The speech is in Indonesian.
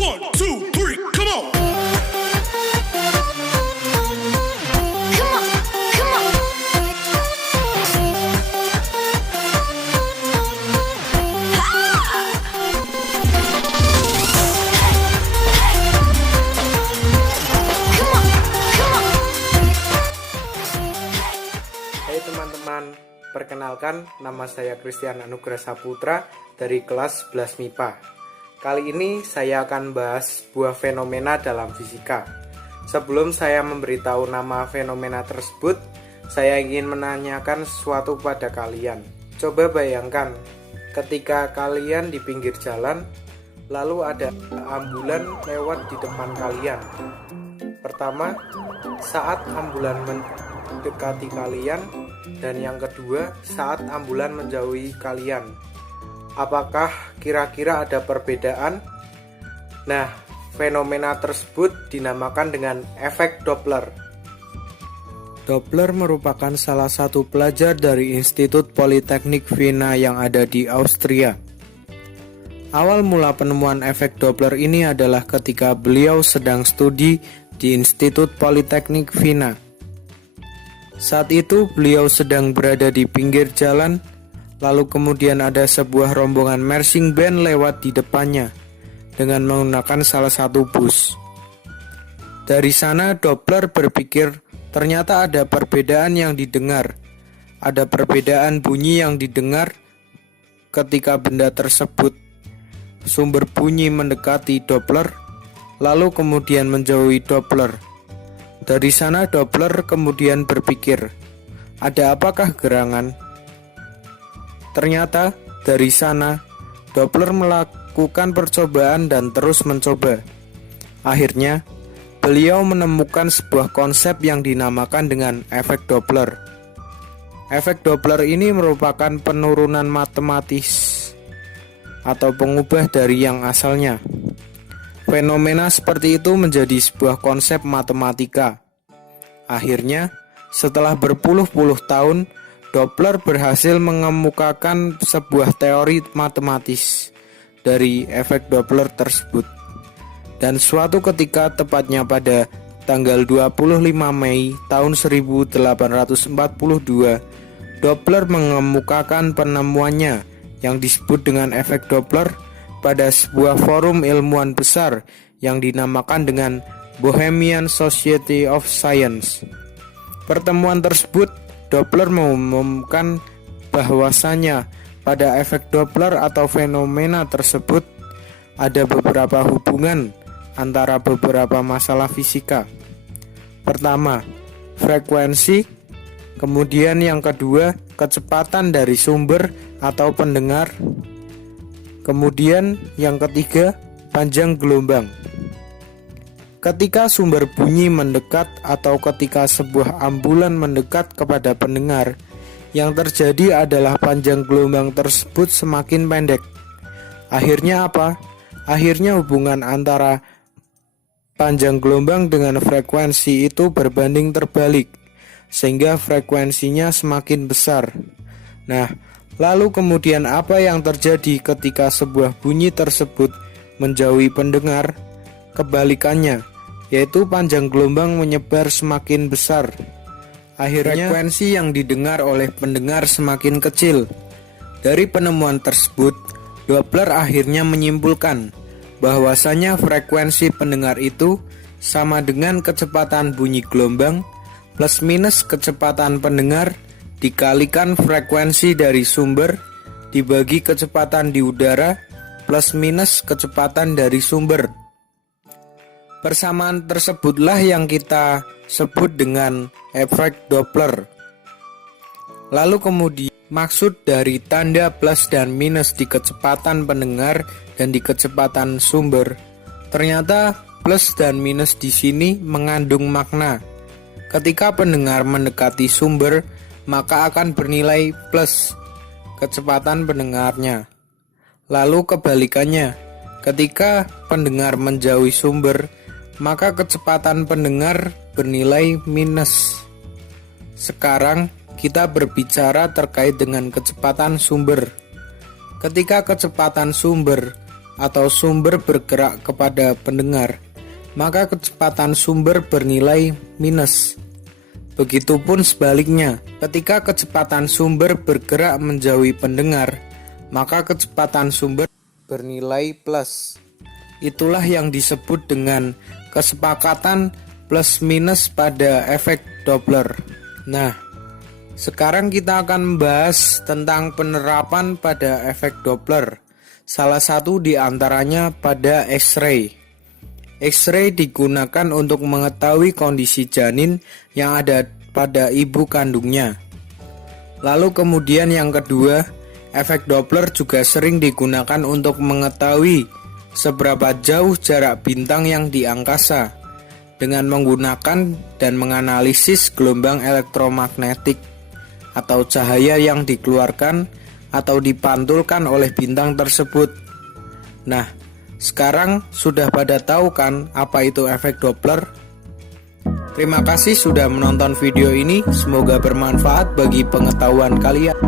One, two, three, come on. Come on, come on. Come on, come on. Hai teman-teman, perkenalkan nama saya Christian Anugrah Saputra dari kelas 11 MIPA. Kali ini saya akan bahas sebuah fenomena dalam fisika. Sebelum saya memberitahu nama fenomena tersebut, saya ingin menanyakan sesuatu pada kalian. Coba bayangkan, ketika kalian di pinggir jalan, lalu ada ambulan lewat di depan kalian. Pertama, saat ambulan mendekati kalian, dan yang kedua, saat ambulan menjauhi kalian. Apakah kira-kira ada perbedaan? Nah, fenomena tersebut dinamakan dengan efek Doppler. Doppler merupakan salah satu pelajar dari Institut Politeknik Wiener yang ada di Austria. Awal mula penemuan efek Doppler ini adalah ketika beliau sedang studi di Institut Politeknik Wiener. Saat itu beliau sedang berada di pinggir jalan, lalu kemudian ada sebuah rombongan marching band lewat di depannya dengan menggunakan salah satu bus. Dari sana Doppler berpikir ternyata ada perbedaan yang didengar. Ada perbedaan bunyi yang didengar ketika benda tersebut. Sumber bunyi mendekati Doppler, lalu kemudian menjauhi Doppler. Dari sana Doppler kemudian berpikir, ada apakah gerangan? Ternyata dari sana Doppler melakukan percobaan dan terus mencoba. Akhirnya beliau menemukan sebuah konsep yang dinamakan dengan efek Doppler. Efek Doppler ini merupakan penurunan matematis atau pengubah dari yang asalnya. Fenomena seperti itu menjadi sebuah konsep matematika. Akhirnya, setelah berpuluh-puluh tahun, Doppler berhasil mengemukakan sebuah teori matematis dari efek Doppler tersebut. Dan suatu ketika, tepatnya pada tanggal 25 Mei tahun 1842, Doppler mengemukakan penemuannya yang disebut dengan efek Doppler pada sebuah forum ilmuwan besar yang dinamakan dengan Bohemian Society of Science. Pertemuan tersebut Doppler mengumumkan bahwasanya pada efek Doppler atau fenomena tersebut ada beberapa hubungan antara beberapa masalah fisika. Pertama, frekuensi, kemudian yang kedua, kecepatan dari sumber atau pendengar, kemudian yang ketiga, panjang gelombang. Ketika sumber bunyi mendekat atau ketika sebuah ambulan mendekat kepada pendengar, yang terjadi adalah panjang gelombang tersebut semakin pendek. Akhirnya apa? Akhirnya hubungan antara panjang gelombang dengan frekuensi itu berbanding terbalik, sehingga frekuensinya semakin besar. Nah, lalu kemudian apa yang terjadi ketika sebuah bunyi tersebut menjauhi pendengar? Kebalikannya, yaitu panjang gelombang menyebar semakin besar. Akhirnya frekuensi yang didengar oleh pendengar semakin kecil. Dari penemuan tersebut, Doppler akhirnya menyimpulkan bahwasanya frekuensi pendengar itu sama dengan kecepatan bunyi gelombang plus minus kecepatan pendengar dikalikan frekuensi dari sumber dibagi kecepatan di udara plus minus kecepatan dari sumber. Persamaan tersebutlah yang kita sebut dengan efek Doppler. Lalu kemudian maksud dari tanda plus dan minus di kecepatan pendengar dan di kecepatan sumber. Ternyata plus dan minus di sini mengandung makna. Ketika pendengar mendekati sumber, maka akan bernilai plus kecepatan pendengarnya. Lalu kebalikannya, ketika pendengar menjauhi sumber, maka kecepatan pendengar bernilai minus. Sekarang kita berbicara terkait dengan kecepatan sumber. Ketika kecepatan sumber atau sumber bergerak kepada pendengar, maka kecepatan sumber bernilai minus. Begitupun sebaliknya, ketika kecepatan sumber bergerak menjauhi pendengar, maka kecepatan sumber bernilai plus. Itulah yang disebut dengan kesepakatan plus minus pada efek Doppler. Nah, sekarang kita akan membahas tentang penerapan pada efek Doppler. Salah satu di antaranya pada X-ray. X-ray digunakan untuk mengetahui kondisi janin yang ada pada ibu kandungnya. Lalu kemudian yang kedua, efek Doppler juga sering digunakan untuk mengetahui seberapa jauh jarak bintang yang di angkasa dengan menggunakan dan menganalisis gelombang elektromagnetik atau cahaya yang dikeluarkan atau dipantulkan oleh bintang tersebut. Nah, sekarang sudah pada tahu kan apa itu efek Doppler? Terima kasih sudah menonton video ini, semoga bermanfaat bagi pengetahuan kalian.